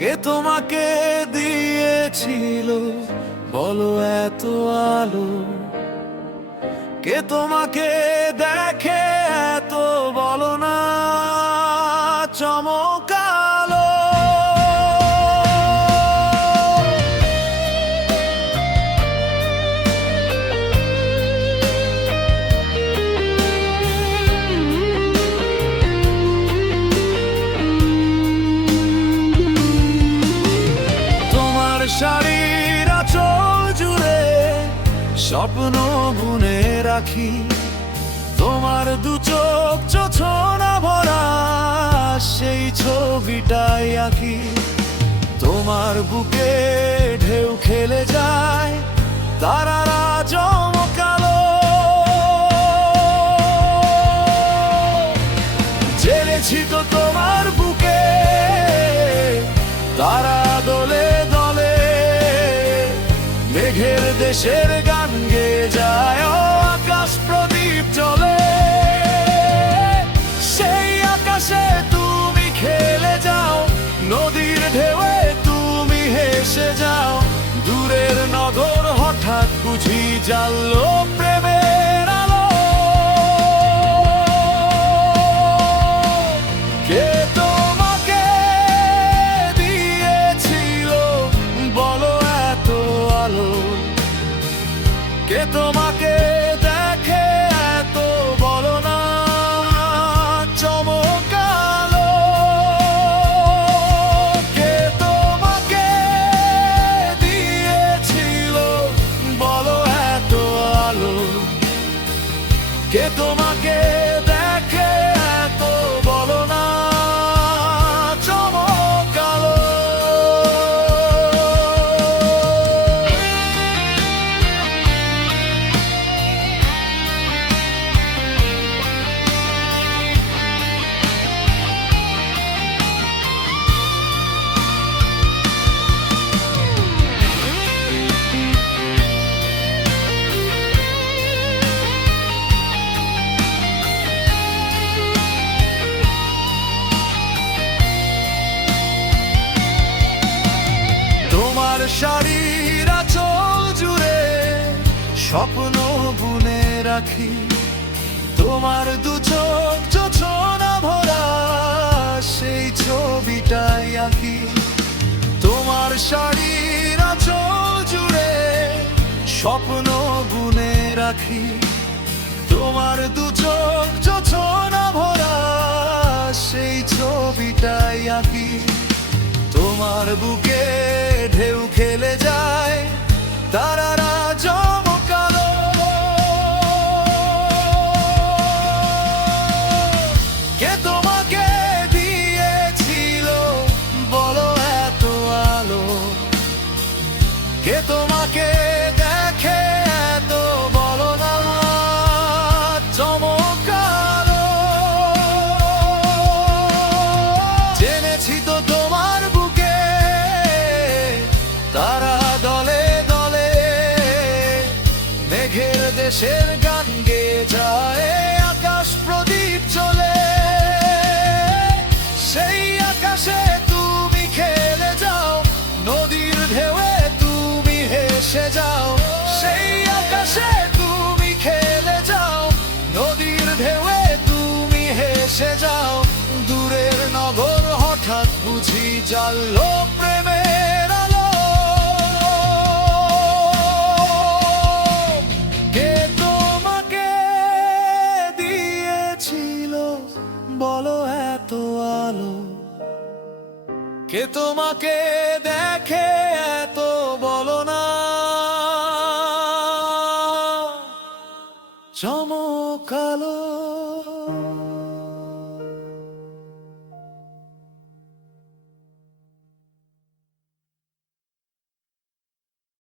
কে তোমাকে দিয়েছিল বলো এত আলো? কে তোমাকে দেখে এত বলো না চমকালো? তোমার শাড়ির আঁচল জুড়ে স্বপ্ন বুনে রাখি, তোমার দু চোখ চোছনা ভরা সেই ছবিটাই আঁকি। তোমার বুকে ঢেউ খেলে যায়, তারারা চমকালো। জেনেছি তো তোমার বুকে তারা দোলে দলে, মেঘের দেশের গান গেয়ে যায়, ও আকাশ প্রদীপ জ্বলে। সেই আকাশে তুমি খেলে যাও, নদীর ঢেউয়ে তুমি হেসে যাও। দূরের নগর হঠাৎ বুঝি জ্বাললো প্রেমের আলো। কে তোমাকে দিয়েছিল বলো এত আলো? কে তোমাকে দেখে এত বলো না চমকালো? কে তোমাকে দিয়েছিল বলো এত আলো? কে তোমাকে দেখে এত বলো না চমকালো? তোমার শাড়ির আঁচল জুড়ে স্বপ্ন বুনে রাখি, তোমার দু চোখ চোছনা ভরা সেই ছবিটাই আঁকি। তোমার শাড়ির আঁচল জুড়ে স্বপ্ন বুনে রাখি, তোমার দু চোখ চোছনা ভরা সেই ছবিটাই আঁকি। তোমার বুকে ঢেউ খেলে যায়, তারারা চমকালো। কে তোমাকে দিয়েছিল বলো এত আলো? কে তোমাকে দেখে এত বলো না চমকালো? জেনেছি তো তোমার বুকে তারা দলে দলে, মেঘের দেশের গান গেয়ে যায়, আকাশ প্রদীপ জ্বলে। সেই আকাশে তুমি খেলে যাও, নদীর ঢেউয়ে তুমি হেসে যাও। সেই আকাশে তুমি খেলে যাও, নদীর ঢেউয়ে তুমি হেসে যাও। দূরের নগর হঠাৎ বুঝি জ্বাললো প্রেমের আলো। কে তোমাকে দিয়েছিল বলো এত আলো? কে তোমাকে দেখে এত বলো না চমকালো?